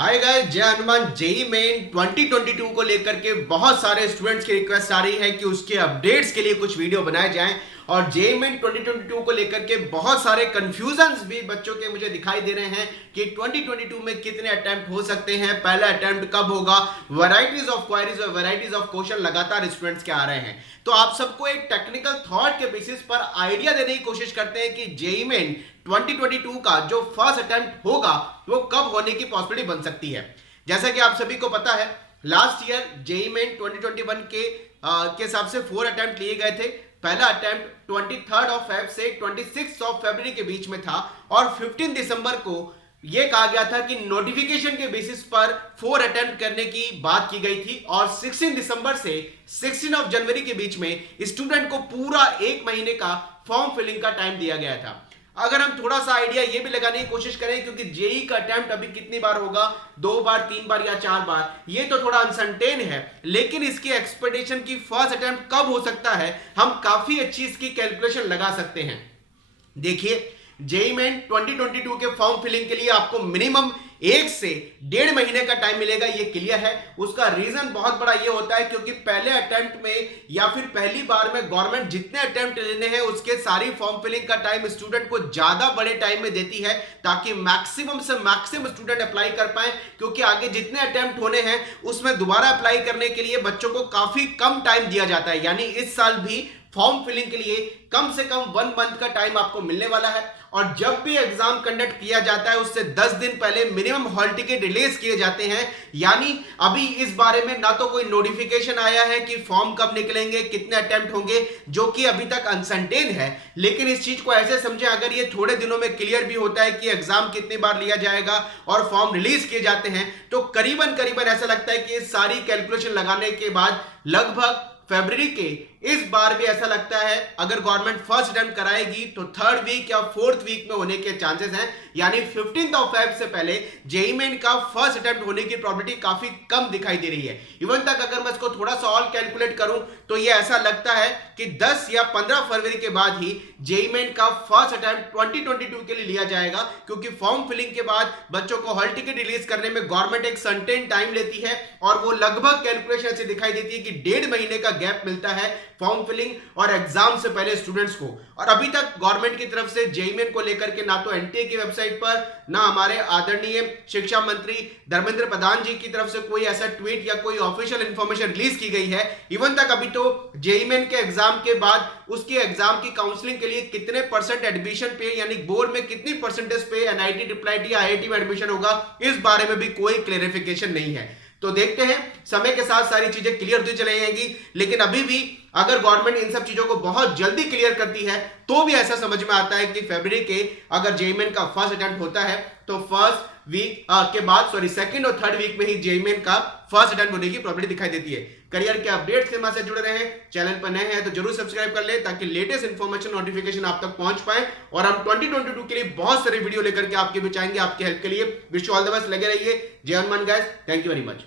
Hi guys, जय Hanuman. JEE main 2022 को लेकर के बहुत सारे स्टूडेंट्स की रिक्वेस्ट आ रही है कि उसके अपडेट्स के लिए कुछ वीडियो बनाए जाएं और जेई मेन 2022 को लेकर के बहुत सारे कंफ्यूजन्स भी बच्चों के मुझे दिखाई दे रहे हैं कि 2022 में कितने अटेम्प्ट हो सकते हैं, पहला अटेम्प्ट कब होगा, वैरायटीज ऑफ क्वेरीज और वैरायटीज ऑफ क्वेश्चन लगातार स्टूडेंट्स के आ रहे हैं। तो आप सबको एक टेक्निकल थॉट के बेसिस पर आइडिया देने की कोशिश करते हैं कि जेई मेन 2022 का जो फर्स्ट अटेम्प्ट होगा वो कब होने की पॉसिबिलिटी बन सकती है। जैसा कि आप सभी को पता है, लास्ट ईयर जेई मेन 2021 के हिसाब से 4 अटेम्प्ट लिए गए थे। पहला अटेम्प्ट 23 ऑफ फेब से 26 ऑफ फरवरी के बीच में था और 15 दिसंबर को यह कहा गया था कि नोटिफिकेशन के बेसिस पर 4 अटेम्प्ट करने की बात की गई थी और 16 दिसंबर से 16 ऑफ जनवरी के बीच में स्टूडेंट को पूरा 1 महीने का फॉर्म फिलिंग का टाइम दिया गया था। अगर हम थोड़ा सा आइडिया ये भी लगाने की कोशिश करें, क्योंकि जेई का अटेम्प्ट अभी कितनी बार होगा, 2 बार, 3 बार या 4 बार, ये तो थोड़ा अनसर्टेन है, लेकिन इसकी एक्सपेक्टेशन की फर्स्ट अटेम्प्ट कब हो सकता है हम काफी अच्छी इसकी कैलकुलेशन लगा सकते हैं। देखिए, जेई मेन 2022 के फॉर्म फिलिंग के लिए आपको मिनिमम 1 से 1.5 महीने का टाइम मिलेगा, ये क्लियर है। उसका रीजन बहुत बड़ा ये होता है क्योंकि पहले अटेम्प्ट में या फिर पहली बार में गवर्नमेंट जितने अटेम्प्ट लेने हैं उसके सारी फॉर्म फिलिंग का टाइम स्टूडेंट को ज्यादा बड़े टाइम में देती है ताकि मैक्सिमम से मैक्सिमम स्टूडेंट अप्लाई कर पाए, क्योंकि आगे जितने अटेम्प्ट होने हैं उसमें दोबारा अप्लाई करने के लिए बच्चों को काफी कम टाइम दिया जाता है। यानी इस साल भी फॉर्म फिलिंग के लिए कम से कम 1 मंथ का टाइम आपको मिलने वाला है और जब भी एग्जाम कंडक्ट किया जाता है उससे 10 दिन पहले मिनिमम हॉल टिकट रिलीज किए जाते हैं। यानी अभी इस बारे में ना तो कोई नोटिफिकेशन आया है कि फॉर्म कब निकलेंगे, कितने अटेम्प्ट होंगे, जो कि अभी तक अनसर्टेन है। लेकिन इस चीज को ऐसे समझे, अगर ये थोड़े दिनों में क्लियर भी होता है कि एग्जाम कितनी बार लिया जाएगा और फॉर्म रिलीज किए जाते हैं, तो करीबन करीबन ऐसा लगता है कि ये सारी कैलकुलेशन लगाने के बाद लगभग फरवरी के इस बार भी ऐसा लगता है अगर गवर्नमेंट फर्स्ट अटेम्प्ट कराएगी तो 3rd वीक या 4th वीक में होने के चांसेस हैं। यानी 15 ऑफ फेब से पहले जेई मेन का फर्स्ट अटेम्प्ट होने की प्रोबेबिलिटी काफी कम दिखाई दे रही है। इवन तक अगर मैं इसको थोड़ा सा और कैलकुलेट करूं तो ये ऐसा लगता है कि 10 या 15 फरवरी के बाद ही जेई मेन का फर्स्ट अटेम्प्ट 2022 के लिए लिया जाएगा, क्योंकि फॉर्म फिलिंग के बाद बच्चों को हॉल टिकट रिलीज करने में गवर्नमेंट एक सर्टेन टाइम लेती है और वो लगभग कैलकुलेशन से दिखाई देती है कि 1.5 महीने का गैप मिलता है फॉर्म फिलिंग और एग्जाम से पहले स्टूडेंट्स को। और अभी तक गवर्नमेंट की तरफ से जेई मेन को लेकर के ना तो एनटीए की वेबसाइट पर, ना हमारे आदरणीय शिक्षा मंत्री धर्मेंद्र प्रधान जी की तरफ से कोई ऐसा ट्वीट या कोई ऑफिशियल इंफॉर्मेशन रिलीज की गई है। इवन तक अभी तो जेई मेन के एग्जाम के बाद उसके एग्जाम की काउंसलिंग के लिए कितने परसेंट एडमिशन पे, यानी बोर्ड में कितनी परसेंटेज पे एनआईटी, ट्रिपल आईटी, आईआईटी में एडमिशन होगा, इस बारे में भी कोई क्लेरिफिकेशन नहीं है। तो देखते हैं, समय के साथ सारी चीजें क्लियर होती चली जाएंगी। लेकिन अभी भी अगर गवर्नमेंट इन सब चीजों को बहुत जल्दी क्लियर करती है तो भी ऐसा समझ में आता है कि फरवरी के अगर जेई मेन का फर्स्ट अटेम्प्ट होता है तो फर्स्ट वीक के बाद, सेकंड और 3rd वीक में ही जेई मेन का फर्स्ट अटेम्प्ट होने की प्रोबेबिलिटी दिखाई देती है। करियर के अपडेट्स के हमारे साथ जुड़े रहे, चैनल पर नए हैं तो जरूर सब्सक्राइब कर ले ताकि लेटेस्ट इंफॉर्मेशन, नोटिफिकेशन आप तक पहुंच पाए और हम 2022 के लिए बहुत सारे वीडियो लेकर के आपके बीच आएंगे आपके हेल्प के लिए। Wish you all the best, लगे रहिए। जय Hanuman guys, thank you very much.